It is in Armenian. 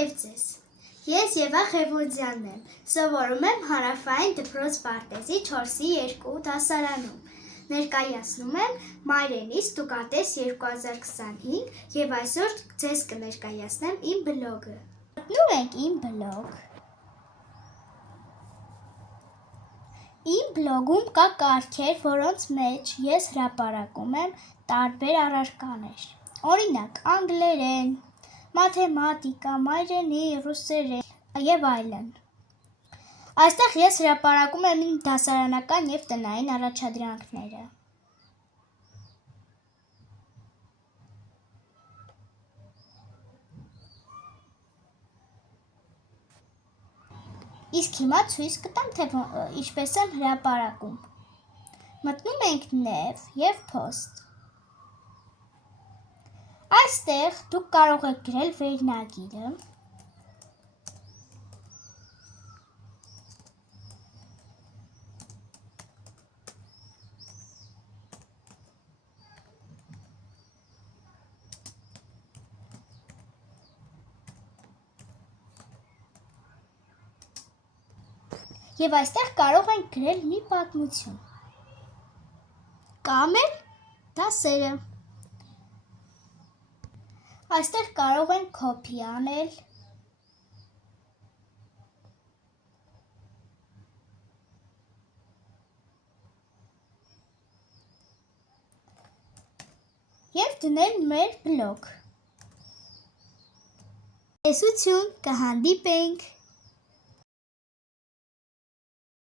Բարև ձեզ, ես Եվա Ղևոնդյանն եմ, սովորում եմ Հարավային դպրոց Բարտեզի 4-ի 2 դասարանում, ներկայացնում եմ Մայրենից տուկատես 2025 և այսօր ձեզ կներկայացնեմ իմ բլոգը։ Մտնում ենք իմ բլոգ։ Իմ բլոգում կա կարգեր, որոնց մեջ ես հրապարակում եմ տարբեր առարկաներ, օրինակ անգլերեն, մաթեմատիկա, մայրենի, ռուսերեն և այլն։ Այստեղ ես հրապարակում եմ իմ դասարանական և տնային առաջադրանքները։ Իսկ հիմա ցույց կտամ, թե ինչպես եմ հրապարակում։ Մտնում ենք ներվ և post։ Այստեղ դուք կարող եք գրել վերնագիրը, և այստեղ կարող ենք գրել մի պատմություն, կամ էլ դասերը։ Այստեղ կարող ենք copy անել և դնել մեր բլոգ։ Տեսություն, կհանդիպենք։